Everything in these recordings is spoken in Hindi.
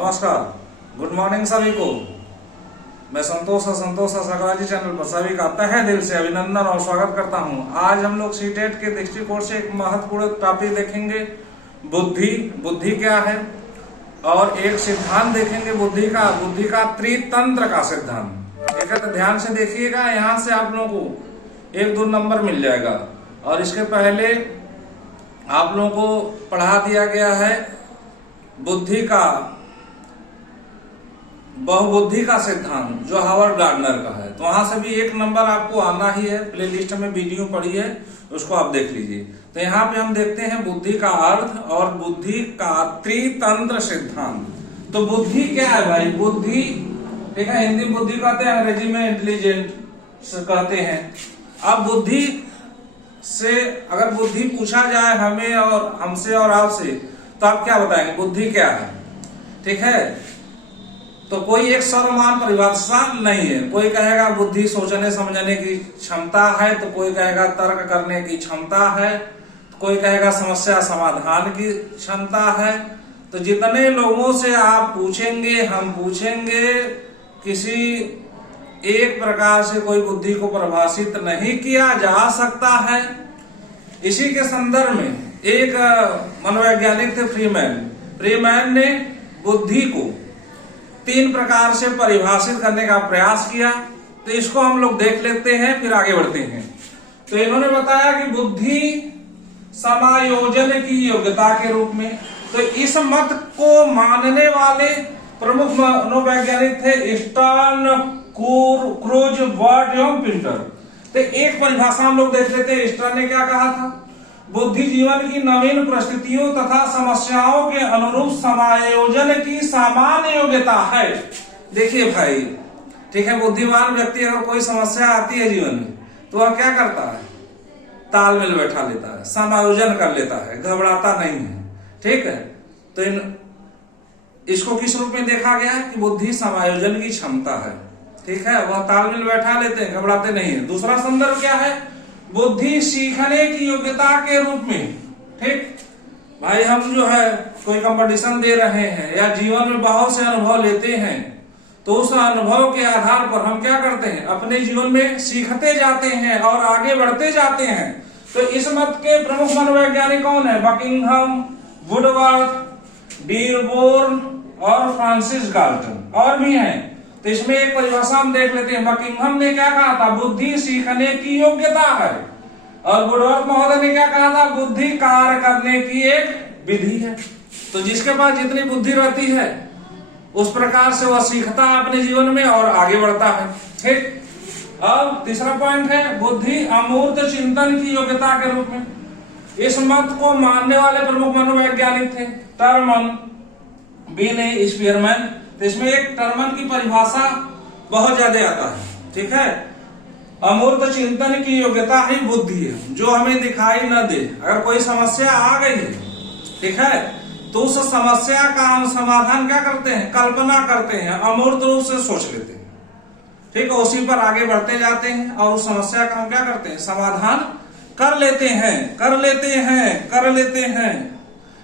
नमस्कार, गुड मॉर्निंग सभी को। मैं संतोष सगाजी चैनल पर सभी का तहे दिल से अभिनंदन और स्वागत करता हूं। आज हम लोग सीटेट के दृष्टिकोण से एक महत्वपूर्ण टॉपिक देखेंगे, बुद्धि क्या है, और एक सिद्धांत देखेंगे बुद्धि का त्रितंत्र का सिद्धांत। एक तो ध्यान से देखिएगा, यहाँ से आप लोगों को 1-2 नंबर मिल जाएगा। और इसके पहले आप लोगों को पढ़ा दिया गया है बुद्धि का बहुबुद्धि का सिद्धांत, जो हावर्ड गार्डनर का है। तो वहां से भी 1 नंबर आपको आना ही है। प्लेलिस्ट में वीडियो पड़ी है, उसको आप देख लीजिए। तो यहाँ पे हम देखते हैं बुद्धि का अर्थ और बुद्धि का त्रितंत्र सिद्धांत। तो बुद्धि क्या है भाई? बुद्धि, ठीक है, हिंदी में बुद्धि कहते हैं, अंग्रेजी में इंटेलिजेंट कहते हैं। अब बुद्धि से अगर बुद्धि पूछा जाए हमें और हमसे और आपसे, तो आप क्या बताएंगे बुद्धि क्या है? ठीक है, तो कोई एक सर्वमान परिभाषा नहीं है। कोई कहेगा बुद्धि सोचने समझने की क्षमता है, तो कोई कहेगा तर्क करने की क्षमता है, तो कोई कहेगा समस्या समाधान की क्षमता है। तो जितने लोगों से आप पूछेंगे, हम पूछेंगे, किसी एक प्रकार से कोई बुद्धि को परिभाषित नहीं किया जा सकता है। इसी के संदर्भ में एक मनोवैज्ञानिक थे फ्रीमैन ने बुद्धि को 3 प्रकार से परिभाषित करने का प्रयास किया। तो इसको हम लोग देख लेते हैं, फिर आगे बढ़ते हैं। तो इन्होंने बताया कि बुद्धि समायोजन की योग्यता के रूप में। तो इस मत को मानने वाले प्रमुख मनोवैज्ञानिक थे स्टर्न, क्रूज, वर्ड एवं पिंटर। तो एक परिभाषा हम लोग देख लेते हैं। स्टर्न ने क्या कहा था? बुद्धि जीवन की नवीन परिस्थितियों तथा समस्याओं के अनुरूप समायोजन की सामान्य योग्यता है। देखिए भाई, ठीक है, बुद्धिमान व्यक्ति अगर कोई समस्या आती है जीवन में, तो वह क्या करता है? तालमेल बैठा लेता है, समायोजन कर लेता है, घबराता नहीं है। ठीक है, तो इसको किस रूप में देखा गया है कि बुद्धि समायोजन की क्षमता है। ठीक है, वह तालमेल बैठा लेते हैं, घबराते नहीं है। दूसरा संदर्भ क्या है? बुद्धि सीखने की योग्यता के रूप में। ठीक भाई, हम जो है कोई कंपटीशन दे रहे हैं या जीवन में बहुत से अनुभव लेते हैं, तो उस अनुभव के आधार पर हम क्या करते हैं? अपने जीवन में सीखते जाते हैं और आगे बढ़ते जाते हैं। तो इस मत के प्रमुख मनोवैज्ञानिक कौन है? बकिंघम, वुडवर्थ, डीरबोर्न और फ्रांसिस गाल्टन, और भी हैं। तो इसमें एक परिभाषा हम देख लेते हैं। बकिंघम ने क्या कहा था? बुद्धि सीखने की योग्यता है। और वुडवर्थ महोदय ने क्या कहा था? बुद्धि कार्य करने की एक विधि है। तो जिसके पास जितनी बुद्धि रहती है, उस प्रकार से वह सीखता है अपने जीवन में और आगे बढ़ता है। ठीक, अब तीसरा पॉइंट है बुद्धि अमूर्त चिंतन की योग्यता के रूप में। इस मत को मानने वाले प्रमुख मनोवैज्ञानिक थे टर्मन, बीने, स्पीयरमैन। तो इसमें एक टर्मन की परिभाषा बहुत ज्यादा आता है। ठीक है, अमूर्त चिंतन की योग्यता ही बुद्धि है, जो हमें दिखाई न दे। अगर कोई समस्या आ गई है, ठीक है, तो उस समस्या का हम समाधान क्या करते हैं? कल्पना करते हैं, अमूर्त रूप से सोच लेते हैं। ठीक है, उसी पर आगे बढ़ते जाते हैं और उस समस्या का हम क्या करते हैं? समाधान कर लेते हैं।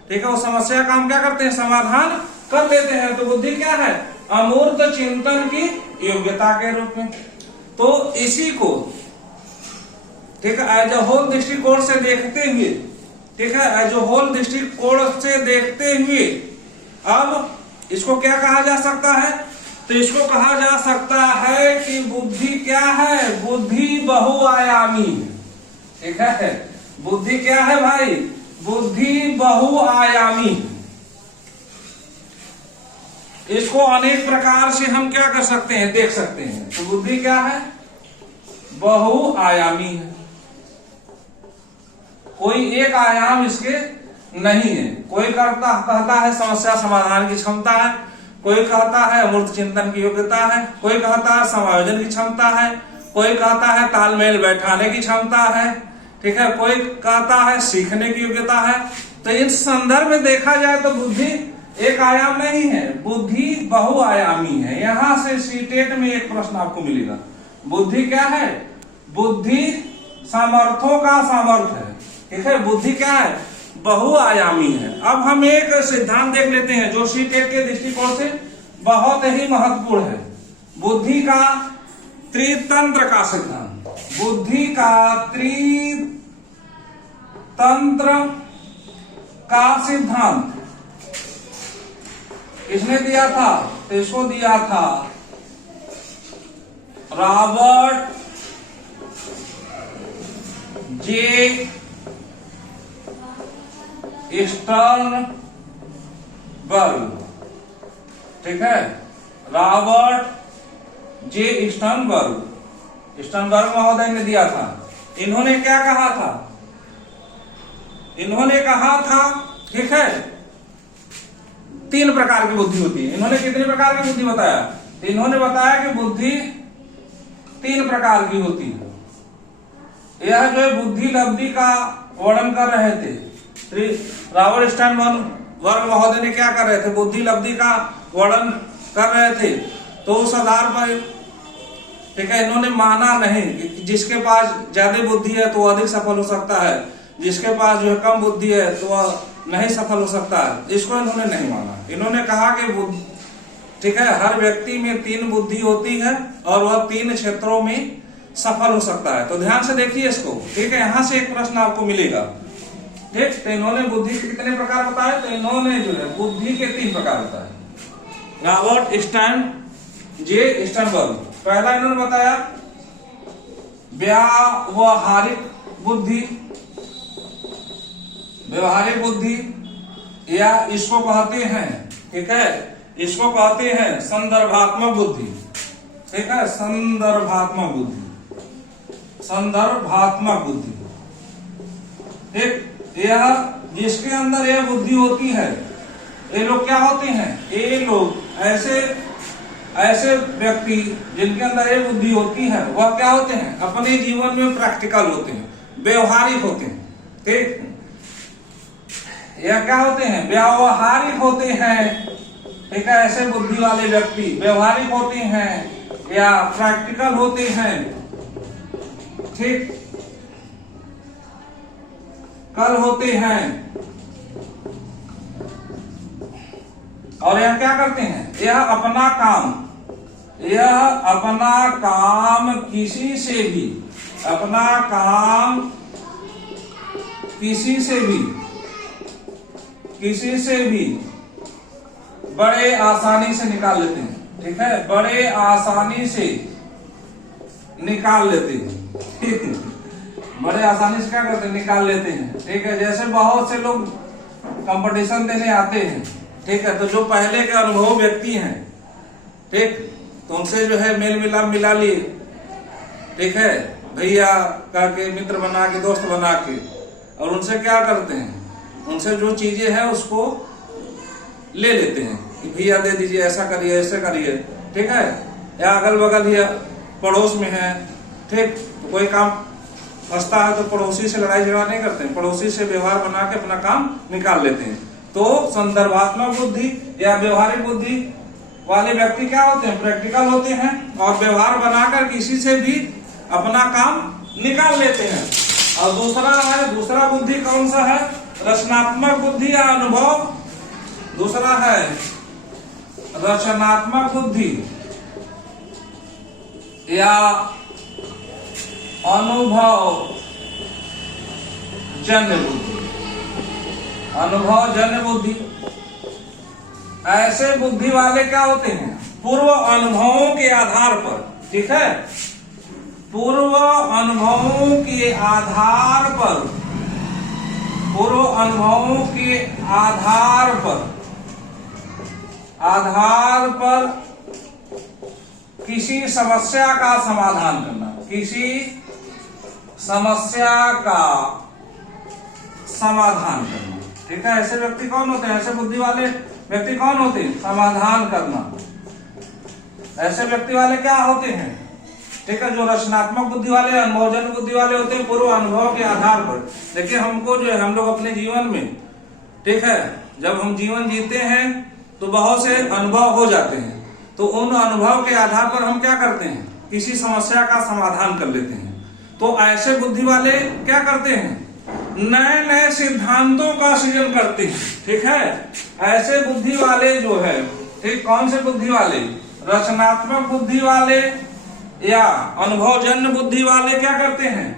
ठीक है, उस समस्या का हम क्या करते हैं? समाधान कर लेते हैं। तो बुद्धि क्या है? अमूर्त चिंतन की योग्यता के रूप में। तो इसी को, ठीक है, एज अ होल दृष्टिकोण से देखते हुए, ठीक है, एज अ होल दृष्टिकोण से देखते हुए अब इसको क्या कहा जा सकता है? तो इसको कहा जा सकता है कि बुद्धि क्या है? बुद्धि बहुआयामी। ठीक है, बुद्धि क्या है भाई? बुद्धि बहुआयामी। इसको अनेक प्रकार से हम क्या कर सकते हैं? देख सकते हैं। तो बुद्धि क्या है? बहुआयामी है। कोई एक आयाम इसके नहीं है। कोई कहता है समस्या समाधान की क्षमता है, कोई कहता है अमूर्त चिंतन की योग्यता है, कोई कहता है समायोजन की क्षमता है, कोई कहता है तालमेल बैठाने की क्षमता है। ठीक है, कोई कहता है सीखने की योग्यता है। तो इस संदर्भ में देखा जाए तो बुद्धि एक आयाम नहीं है, बुद्धि बहुआयामी है। यहां से सीटेट में एक प्रश्न आपको मिलेगा, बुद्धि क्या है? बुद्धि सामर्थ्यों का सामर्थ्य है। ठीक है, बुद्धि क्या है? बहुआयामी है। अब हम एक सिद्धांत देख लेते हैं जो सीटेट के दृष्टिकोण से बहुत ही महत्वपूर्ण है, बुद्धि का त्रितंत्र का सिद्धांत। बुद्धि का त्रितंत्र का सिद्धांत किसने दिया था? तो इसको दिया था रॉबर्ट जे स्टर्नबर्ग। ठीक है, रॉबर्ट जे स्टर्नबर्ग महोदय ने दिया था। इन्होंने क्या कहा था? इन्होंने कहा था, ठीक है, 3 प्रकार की बुद्धि होती है। इन्होंने कितने प्रकार की बुद्धि बताया? तो इन्होंने बताया कि बुद्धि 3 प्रकार की होती है। यह जो है बुद्धि लब्धि का वर्णन कर रहे थे। रॉबर्ट स्टर्नबर्ग महोदय ने क्या कर रहे थे? बुद्धि लब्धि का वर्णन कर रहे थे। तो उस आधार पर, ठीक है, इन्होंने माना नहीं कि जिसके पास ज्यादा बुद्धि है तो वह अधिक सफल हो सकता है, जिसके पास जो है कम बुद्धि है तो वह नहीं सफल हो सकता है। इसको इन्होंने नहीं माना। इन्होंने कहा कि ठीक है, हर व्यक्ति में 3 बुद्धि होती है और वह 3 क्षेत्रों में सफल हो सकता है। तो ध्यान से देखिए इसको, ठीक है, यहां से एक प्रश्न आपको मिलेगा। ठीक, तो इन्होंने बुद्धि के कितने प्रकार बताए? तो इन्होंने जो है बुद्धि के 3 प्रकार बताए। रॉबर्ट जे स्टर्नबर्ग, पहला इन्होंने बताया व्यावहारिक बुद्धि। व्यवहारिक बुद्धि या इसको कहते हैं, ठीक है, इसको कहते हैं संदर्भात्मक बुद्धि। ठीक है, संदर्भात्मक बुद्धि। ठीक, यह जिसके अंदर यह बुद्धि होती है, ये लोग क्या होते हैं? ये लोग ऐसे व्यक्ति जिनके अंदर ये बुद्धि होती है वह क्या होते हैं? अपने जीवन में प्रैक्टिकल होते हैं, व्यवहारिक होते हैं। ठीक, यह क्या होते हैं? व्यावहारिक होते हैं। ठीक है, ऐसे बुद्धि वाले व्यक्ति व्यवहारिक होते हैं या प्रैक्टिकल होते हैं। ठीक, कल होते हैं। और यह क्या करते हैं? यह अपना काम किसी से भी बड़े आसानी से निकाल लेते हैं। ठीक है, बड़े आसानी से निकाल लेते हैं। बड़े आसानी से क्या करते हैं? निकाल लेते हैं। ठीक है, जैसे बहुत से लोग कंपटीशन देने आते हैं, ठीक है, तो जो पहले के अनुभव व्यक्ति हैं, ठीक, तो उनसे जो है मेल मिलाप मिला लिए, ठीक है, भैया कह के, मित्र बना के, दोस्त बना के, और उनसे क्या करते हैं? उनसे जो चीजें हैं उसको ले लेते हैं कि भैया दे दीजिए, ऐसा करिए, ऐसे करिए। ठीक है, या अगल बगल या पड़ोस में है, ठीक, तो कोई काम फंसता है तो पड़ोसी से लड़ाई झगड़ा नहीं करते हैं, पड़ोसी से व्यवहार बना के अपना काम निकाल लेते हैं। तो संदर्भात्मक बुद्धि या व्यवहारिक बुद्धि वाले व्यक्ति क्या होते हैं? प्रैक्टिकल होते हैं और व्यवहार बनाकर किसी से भी अपना काम निकाल लेते हैं। और दूसरा बुद्धि कौन सा है? रचनात्मक बुद्धि या अनुभव। दूसरा है रचनात्मक बुद्धि या अनुभव जन्य बुद्धि। ऐसे बुद्धि वाले क्या होते हैं? पूर्व अनुभवों के आधार पर, ठीक है, पूर्व अनुभवों के आधार पर किसी समस्या का समाधान करना। ठीक है, ऐसे व्यक्ति कौन होते हैं? ऐसे बुद्धि वाले व्यक्ति कौन होते हैं? समाधान करना। ऐसे व्यक्ति वाले क्या होते हैं? ठीक है, जो रचनात्मक बुद्धि वाले, अनुभवजन्य बुद्धि वाले होते हैं, पूर्व अनुभव के आधार पर। देखिए, हमको जो है, हम लोग अपने जीवन में, ठीक है, जब हम जीवन जीते हैं तो बहुत से अनुभव हो जाते हैं, तो उन अनुभव के आधार पर हम क्या करते हैं? किसी समस्या का समाधान कर लेते हैं। तो ऐसे बुद्धि वाले क्या करते हैं? नए नए सिद्धांतों का सृजन करते हैं। ठीक है, ऐसे बुद्धि वाले जो है, ठीक, कौन से बुद्धि वाले? रचनात्मक बुद्धि वाले या अनुभवजन्य बुद्धि वाले क्या करते हैं?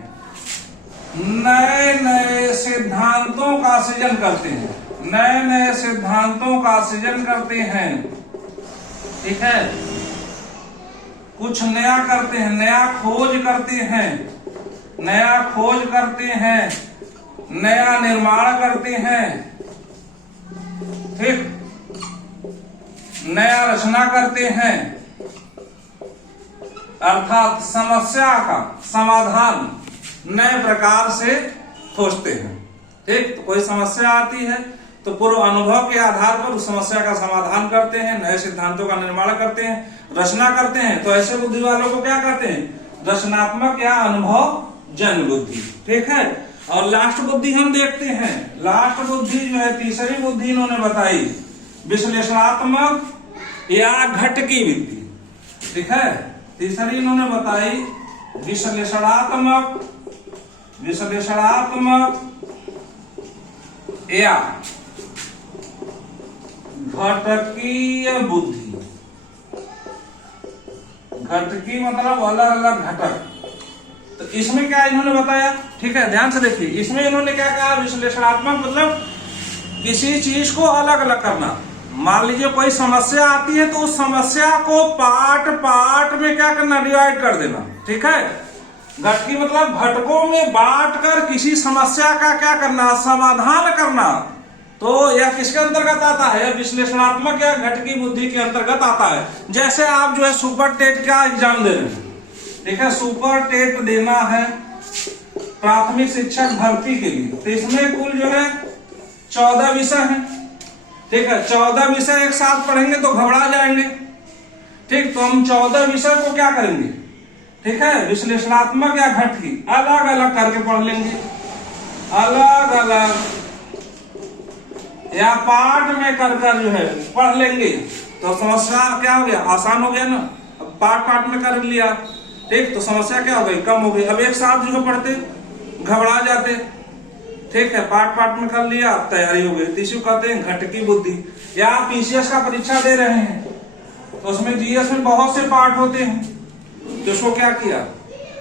नए नए सिद्धांतों का सृजन करते हैं, नए नए सिद्धांतों का सृजन करते हैं। ठीक है, कुछ नया करते हैं, नया खोज करते हैं, नया खोज करते हैं, नया निर्माण करते हैं। ठीक, नया रचना करते हैं, अर्थात समस्या का समाधान नए प्रकार से खोजते हैं। ठीक, तो कोई समस्या आती है तो पूर्व अनुभव के आधार पर उस समस्या का समाधान करते हैं, नए सिद्धांतों का निर्माण करते हैं, रचना करते हैं। तो ऐसे बुद्धि वालों को क्या कहते हैं? रचनात्मक या अनुभव जन्य बुद्धि। ठीक है, और लास्ट बुद्धि हम देखते हैं। लास्ट बुद्धि जो है, तीसरी बुद्धि इन्होंने बताई, विश्लेषणात्मक या घटकी बुद्धि। ठीक है, तीसरी इन्होंने बताई विश्लेषणात्मक या घटकीय बुद्धि। घटकी मतलब अलग अलग घटक। तो इसमें क्या इन्होंने बताया? ठीक है, ध्यान से देखिए, इसमें इन्होंने क्या कहा? विश्लेषणात्मक मतलब किसी चीज को अलग अलग करना। मान लीजिए कोई समस्या आती है तो उस समस्या को पार्ट पार्ट में क्या करना? डिवाइड कर देना। ठीक है, घटकी मतलब घटकों में बांटकर किसी समस्या का क्या करना? समाधान करना। तो यह किसके अंतर्गत आता है? विश्लेषणात्मक या घटकी बुद्धि के अंतर्गत आता है। जैसे आप जो है सुपर टेट का एग्जाम दे रहे हैं। ठीक है, सुपर टेट देना है प्राथमिक शिक्षक भर्ती के लिए, तो इसमें कुल जो है 14 विषय हैं। ठीक है, 14 विषय एक साथ पढ़ेंगे तो घबरा जाएंगे। ठीक, तो हम 14 विषय को क्या करेंगे? ठीक है, विश्लेषणात्मक या घटकी अलग अलग करके पढ़ लेंगे, अलग अलग या पार्ट में कर जो है पढ़ लेंगे। तो समस्या क्या हो गया? आसान हो गया ना। अब पार्ट पार्ट में कर लिया, ठीक, तो समस्या क्या हो गई? कम हो गई। अब एक साथ जो है पढ़ते घबरा जाते। ठीक है, पार्ट पार्ट में कर लिया, अब तैयारी हो गई। तो इसी को कहते हैं घटकी बुद्धि। या आप पीसीएस का परीक्षा दे रहे हैं तो उसमें जीएस में बहुत से पार्ट होते हैं, तो उसको क्या किया?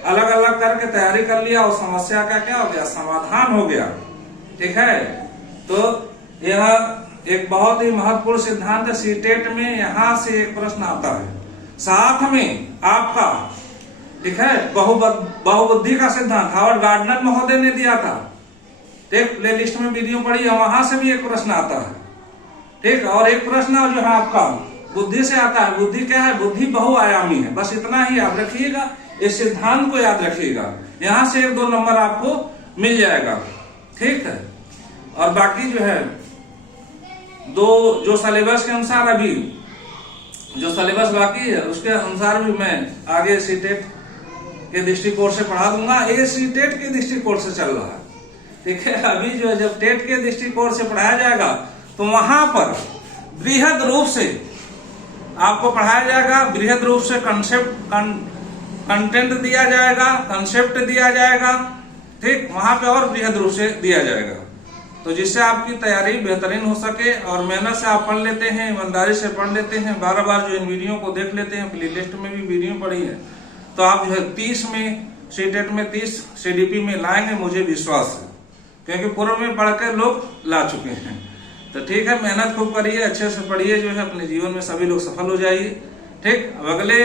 अलग अलग करके तैयारी कर लिया और समस्या का क्या हो गया? समाधान हो गया। ठीक है, तो यह एक बहुत ही महत्वपूर्ण सिद्धांत है। सीटेट में यहां से एक प्रश्न आता है, साथ में आपका, ठीक है, बहुबुद्धि का सिद्धांत हावर्ड गार्डनर महोदय ने दिया था। ठीक, प्ले लिस्ट में वीडियो पड़ी है, वहां से भी एक प्रश्न आता है। ठीक, और एक प्रश्न जो है आपका बुद्धि से आता है। बुद्धि क्या है? बुद्धि बहुआयामी है। बस इतना ही याद रखिएगा, इस सिद्धांत को याद रखिएगा, यहां से 1-2 नंबर आपको मिल जाएगा। ठीक है, और बाकी जो है जो सिलेबस के अनुसार अभी जो सिलेबस बाकी है उसके अनुसार भी मैं आगे सीटेट के दृष्टिकोण से पढ़ा दूंगा। ये सीटेट के दृष्टिकोण से चल रहा है। ठीक है, अभी जो है जब टेट के दृष्टिकोण से पढ़ाया जाएगा तो वहां पर बृहद रूप से आपको पढ़ाया जाएगा, बृहद रूप से कंटेंट दिया जाएगा, कंसेप्ट दिया जाएगा। ठीक, वहां पे और बृहद रूप से दिया जाएगा, तो जिससे आपकी तैयारी बेहतरीन हो सके। और मेहनत से आप पढ़ लेते हैं, ईमानदारी से पढ़ लेते हैं, बार बार जो इन वीडियो को देख लेते हैं, प्ले लिस्ट में भी वीडियो पड़ी है, तो आप जो है 30 में सीटेट में 30 सीडीपी में लाएंगे, मुझे विश्वास है, क्योंकि पूर्व में पढ़कर लोग ला चुके हैं। तो ठीक है, मेहनत खूब करिए, अच्छे से पढ़िए, जो है अपने जीवन में सभी लोग सफल हो जाइए। ठीक, अब अगले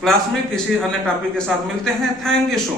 क्लास में किसी अन्य टॉपिक के साथ मिलते हैं। Thank you so much.